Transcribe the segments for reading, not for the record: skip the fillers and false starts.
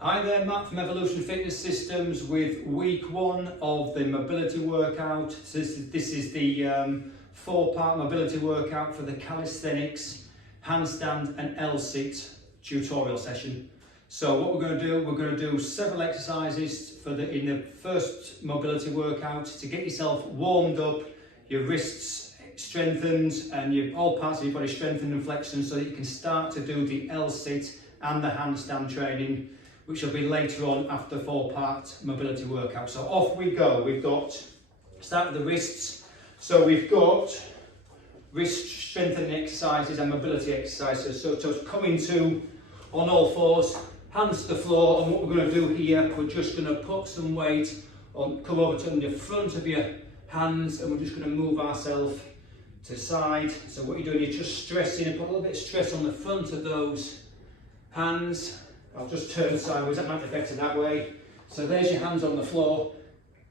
Hi there, Matt from Evolution Fitness Systems with week one of the mobility workout. This is the 4-part mobility workout for the calisthenics handstand and L-Sit tutorial session. So what we're going to do several exercises in the first mobility workout to get yourself warmed up, your wrists strengthened and all parts of your body strengthened and flexed, so that you can start to do the L-Sit and the handstand training, which will be later on after the 4-part mobility workout. So off we go. We've got, start with the wrists. So we've got wrist strengthening exercises and mobility exercises. So coming to on all fours, hands to the floor, and what we're going to do here, we're just going to put some weight on, come over to the front of your hands, and we're just going to move ourselves to the side. So what you're doing, you're just stressing and put a little bit of stress on the front of those hands. I'll just turn sideways, that might be better that way. So there's your hands on the floor,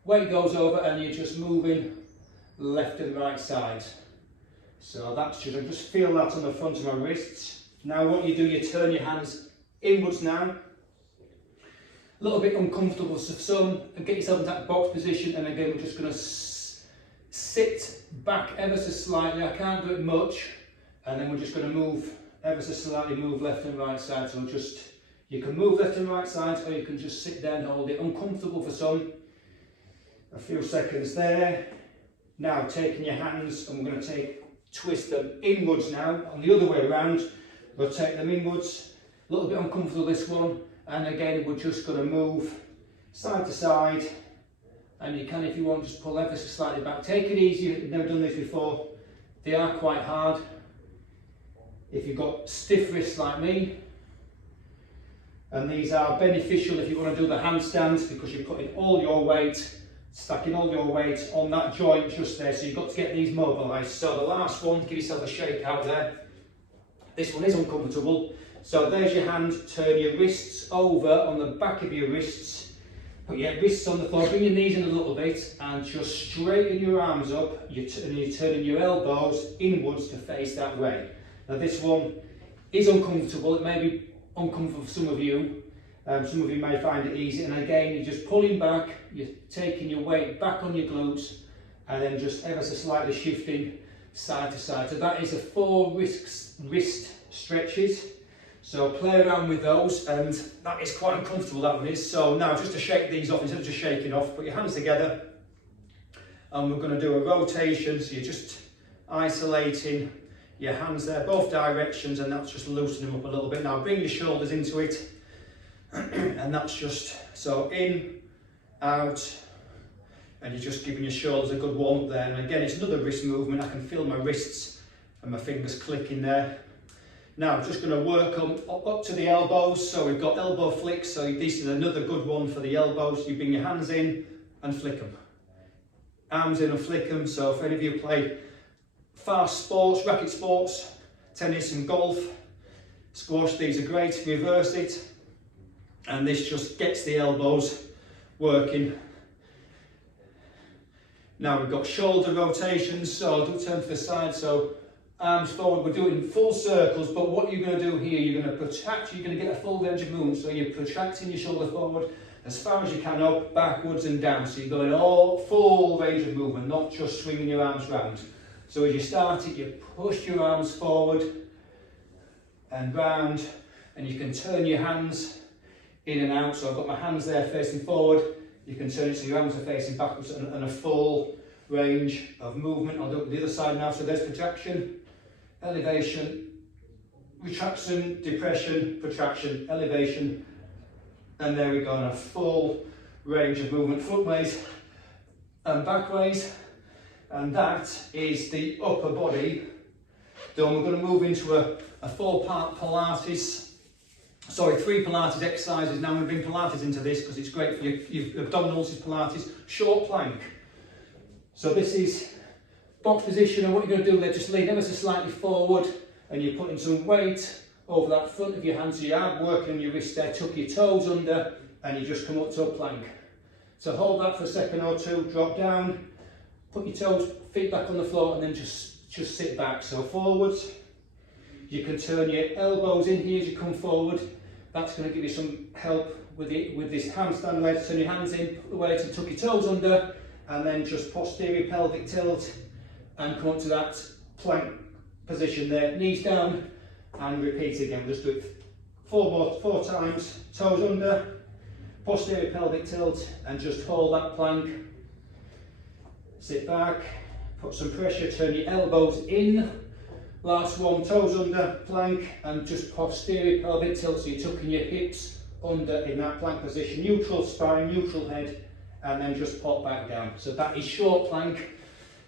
weight goes over and you're just moving left and right side. So that's just, I just feel that on the front of my wrists. Now what you do, you turn your hands inwards now. A little bit uncomfortable for some, and get yourself into that box position, and again we're just going to sit back ever so slightly. I can't do it much, and then we're just going to move ever so slightly, move left and right side. So you can move left and right sides, or you can just sit there and hold it. Uncomfortable for some. A few seconds there. Now taking your hands, and we're going to twist them inwards now, on the other way around. Rotate them inwards. A little bit uncomfortable this one. And again, we're just going to move side to side. And you can, if you want, just pull ever so slightly back. Take it easy, if you've never done this before. They are quite hard. If you've got stiff wrists like me, and these are beneficial if you want to do the handstands, because you're putting all your weight, stacking all your weight on that joint just there. So you've got to get these mobilised. So the last one, give yourself a shake out there. This one is uncomfortable. So there's your hand, turn your wrists over on the back of your wrists. Put your wrists on the floor, bring your knees in a little bit, and just straighten your arms up. You're turning your elbows inwards to face that way. Now this one is uncomfortable. It may be uncomfortable for some of you. Some of you may find it easy, and again you're just pulling back, you're taking your weight back on your glutes, and then just ever so slightly shifting side to side. So that is a 4 wrist stretches. So play around with those, and that is quite uncomfortable, that one is. So now just to shake these off, instead of just shaking off, put your hands together, and we're going to do a rotation. So you're just isolating your hands there, both directions, and that's just loosening them up a little bit. Now bring your shoulders into it, and that's just, so in, out, and you're just giving your shoulders a good warm up there. And again, it's another wrist movement. I can feel my wrists and my fingers clicking there. Now I'm just going to work up to the elbows. So we've got elbow flicks, so this is another good one for the elbows. You bring your hands in and flick them. Arms in and flick them. So if any of you play fast sports, racket sports, tennis and golf, squash, these are great. Reverse it, and this just gets the elbows working. Now we've got shoulder rotations, so do turn to the side, so arms forward. We're doing full circles, but what you're going to do here, you're going to protract, you're going to get a full range of movement, so you're protracting your shoulder forward as far as you can, up, backwards and down, so you're going all full range of movement, not just swinging your arms round. So as you start it, you push your arms forward and round, and you can turn your hands in and out. So I've got my hands there facing forward. You can turn it so your arms are facing backwards, and a full range of movement. I'll do it with the other side now. So there's protraction, elevation, retraction, depression, protraction, elevation, and there we go, and a full range of movement, footways and backways. And that is the upper body done. We're going to move into a 4-part Pilates, sorry, 3 Pilates exercises. Now we bring Pilates into this because it's great for your abdominals, is Pilates. Short plank. So this is box position, and what you're going to do there, just lean ever so slightly forward, and you're putting some weight over that front of your hand, so you are working on your wrist there, tuck your toes under, and you just come up to a plank. So hold that for a second or two, drop down, put your toes, feet back on the floor, and then just sit back. So forwards. You can turn your elbows in here as you come forward. That's going to give you some help with this handstand leg, turn your hands in, put the weight and tuck your toes under, and then just posterior pelvic tilt and come up to that plank position there, knees down, and repeat again. Just do it four times, toes under, posterior pelvic tilt, and just hold that plank. Sit back, put some pressure, turn your elbows in. Last one, toes under, plank, and just posterior pelvic tilt, so you're tucking your hips under in that plank position. Neutral spine, neutral head, and then just pop back down. So that is short plank.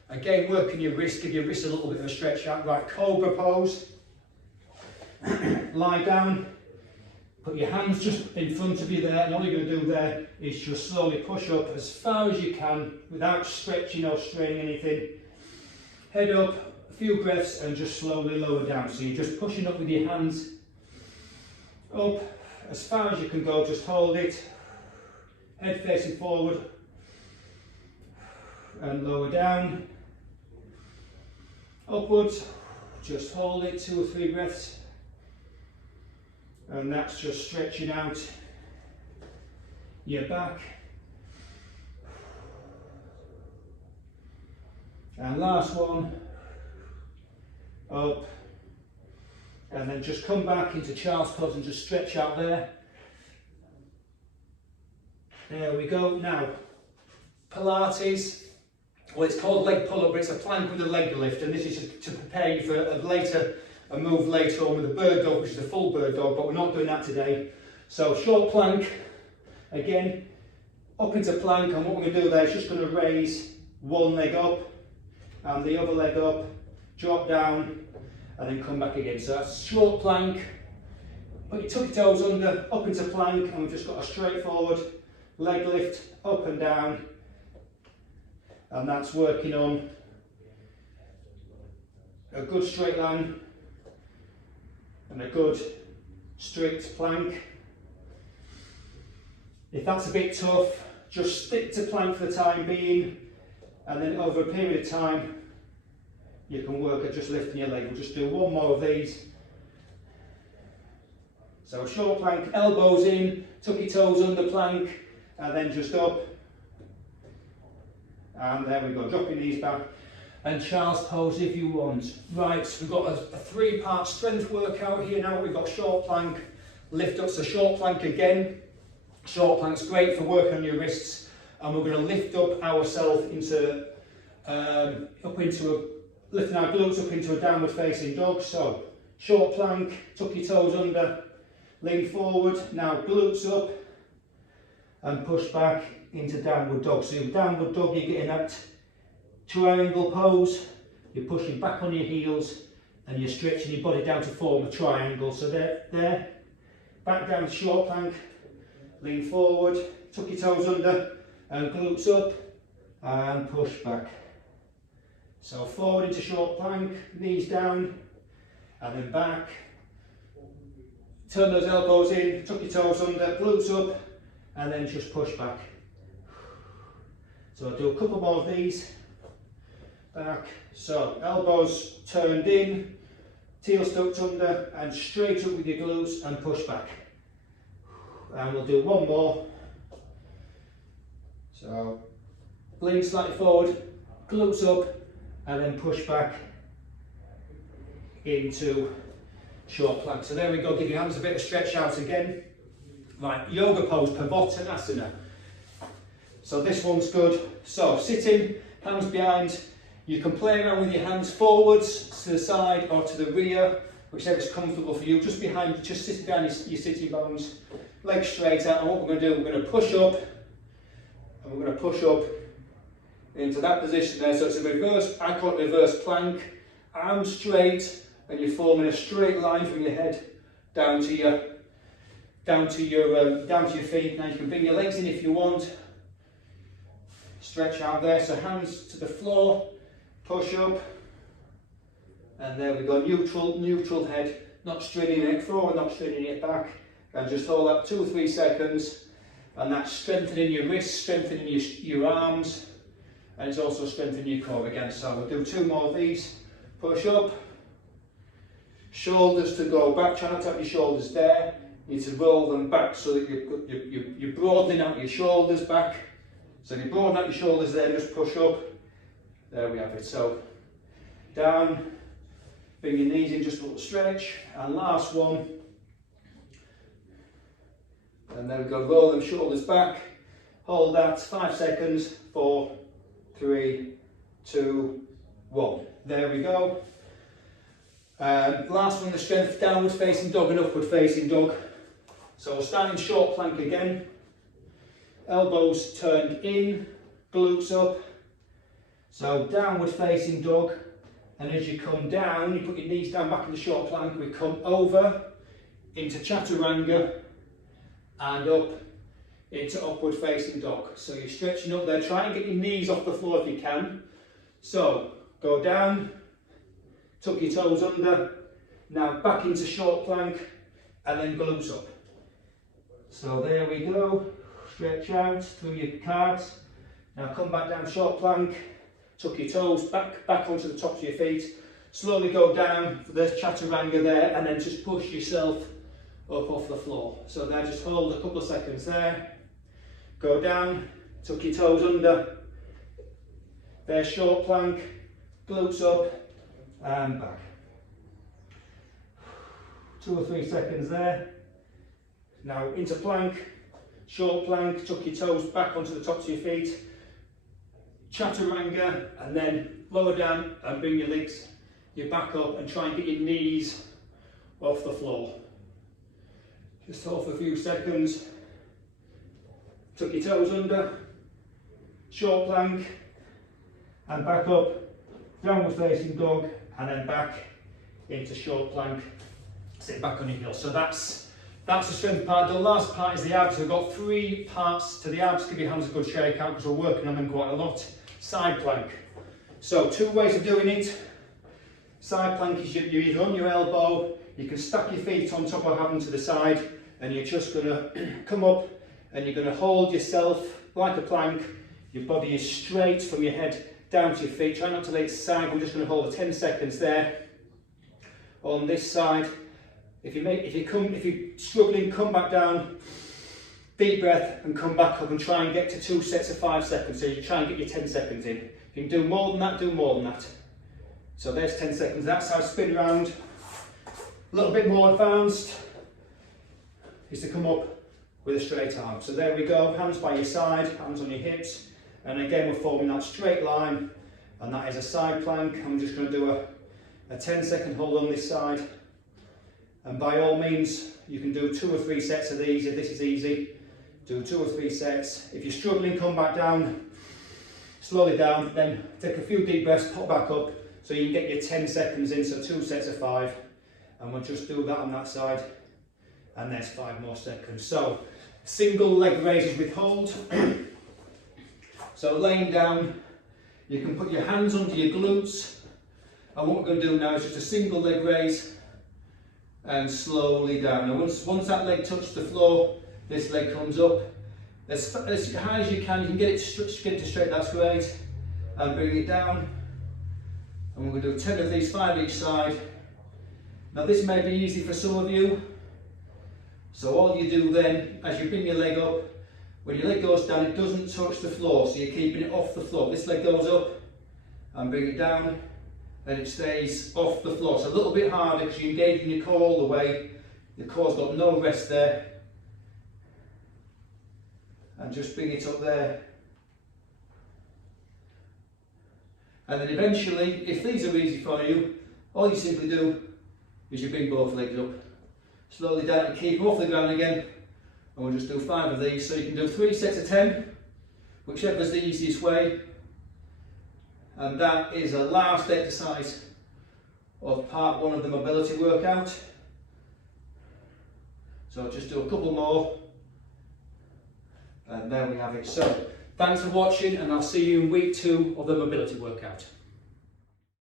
Again, working your wrist, give your wrist a little bit of a stretch out. Right, cobra pose. Lie down, put your hands just in front of you there, and all you're going to do there is just slowly push up as far as you can without stretching or straining anything. Head up, a few breaths, and just slowly lower down. So you're just pushing up with your hands up as far as you can go, just hold it, head facing forward, and lower down, upwards, just hold it, 2 or 3 breaths. And that's just stretching out your back. And last one, up, and then just come back into child's pose and just stretch out there. There we go. Now, Pilates, well, it's called leg pull-up, but it's a plank with a leg lift, and this is to prepare you for a move later on with a bird dog, which is a full bird dog, but we're not doing that today. So short plank, again, up into plank, and what we're going to do there is just going to raise one leg up and the other leg up, drop down, and then come back again. So that's short plank, put your tuck your toes under, up into plank, and we've just got a straightforward leg lift, up and down, and that's working on a good straight line and a good strict plank. If that's a bit tough, just stick to plank for the time being, and then over a period of time you can work at just lifting your leg. We'll just do one more of these. So a short plank, elbows in, tuck your toes under plank, and then just up. And there we go, drop your knees back. And child's pose if you want. Right, so we've got a 3-part strength workout here now. We've got short plank, lift up, so short plank again. Short plank's great for working on your wrists, and we're going to lift up ourselves into, lifting our glutes up into a downward facing dog. So short plank, tuck your toes under, lean forward, now glutes up, and push back into downward dog. So in downward dog, you're getting that triangle pose, you're pushing back on your heels and you're stretching your body down to form a triangle. So there, back down to short plank, lean forward, tuck your toes under and glutes up and push back. So forward into short plank, knees down and then back. Turn those elbows in, tuck your toes under, glutes up and then just push back. So I'll do a couple more of these. Back, so elbows turned in, heels tucked under and straight up with your glutes and push back. And we'll do one more. So lean slightly forward, glutes up and then push back into short plank. So there we go, give your hands a bit of stretch out again. Right, yoga pose, Pavottanasana. So this one's good. So sitting, hands behind. You can play around with your hands forwards, to the side or to the rear, whichever's comfortable for you. Just sit behind your sitting bones, legs straight out. And what we're going to do, we're going to push up, and we're going to push up into that position there. So it's a reverse, I call it reverse plank. Arms straight, and you're forming a straight line from your head down to your feet. Now you can bring your legs in if you want. Stretch out there. So hands to the floor. Push up, and there we go, neutral head, not straining it forward, not straining it back, and just hold that 2 or 3 seconds, and that's strengthening your wrists, strengthening your arms, and it's also strengthening your core again. So we'll do 2 more of these. Push up, shoulders to go back, try not to have your shoulders there, you need to roll them back so that you're broadening out your shoulders back. So if you broaden out your shoulders there, just push up. There we have it. So down, bring your knees in, just a little stretch. And last one. And there we go, roll them shoulders back. Hold that, 5 seconds, 4, 3, 2, 1. There we go. Last one, the strength, downward facing dog and upward facing dog. So we'll stand in short plank again. Elbows turned in, glutes up. So downward facing dog. And as you come down, you put your knees down back in the short plank. We come over into chaturanga and up into upward facing dog. So you're stretching up there. Try and get your knees off the floor if you can. So go down, tuck your toes under. Now back into short plank and then glutes up. So there we go, stretch out through your calves. Now come back down short plank, tuck your toes back onto the tops of your feet. Slowly go down for the chaturanga there and then just push yourself up off the floor. So there, just hold a couple of seconds there. Go down, tuck your toes under. There, short plank, glutes up and back. 2 or 3 seconds there. Now into plank, short plank, tuck your toes back onto the tops of your feet, chaturanga, and then lower down and bring your legs, your back up, and try and get your knees off the floor. Just hold for a few seconds, tuck your toes under, short plank, and back up, downward facing dog, and then back into short plank, sit back on your heels. So that's the strength part. The last part is the abs. We've got 3 parts to the abs. Give your hands a good shake out because we're working on them quite a lot. Side plank. So 2 ways of doing it. Side plank is you're either on your elbow, you can stack your feet on top of having to the side, and you're just going to come up and you're going to hold yourself like a plank. Your body is straight from your head down to your feet. Try not to let it sag. We're just going to hold 10 seconds there. On this side, if you're struggling, come back down, deep breath, and come back up and try and get to 2 sets of 5 seconds. So you try and get your 10 seconds in. If you can do more than that, do more than that. So there's 10 seconds. That's how I spin around. A little bit more advanced is to come up with a straight arm. So there we go, hands by your side, hands on your hips. And again, we're forming that straight line, and that is a side plank. I'm just going to do a 10-second hold on this side. And by all means, you can do 2 or 3 sets of these. If this is easy, do 2 or 3 sets. If you're struggling, come back down, slowly down, then take a few deep breaths, pop back up, so you can get your 10 seconds in, so 2 sets of 5. And we'll just do that on that side, and there's 5 more seconds. So, single leg raises with hold. So laying down, you can put your hands under your glutes, and what we're going to do now is just a single leg raise, and slowly down. Now once that leg touches the floor, this leg comes up as high as you can get it straight, that's great, and bring it down. And we're going to do 10 of these, 5 each side. Now this may be easy for some of you, so all you do then, as you bring your leg up, when your leg goes down, it doesn't touch the floor, so you're keeping it off the floor. This leg goes up and bring it down, and it stays off the floor. It's a little bit harder because you're engaging your core all the way. The core's got no rest there. And just bring it up there. And then eventually, if these are easy for you, all you simply do is you bring both legs up. Slowly down and keep them off the ground again. And we'll just do 5 of these. So you can do 3 sets of 10, whichever's the easiest way. And that is the last exercise of part 1 of the mobility workout. So I'll just do a couple more. And there we have it. So thanks for watching, and I'll see you in week 2 of the mobility workout.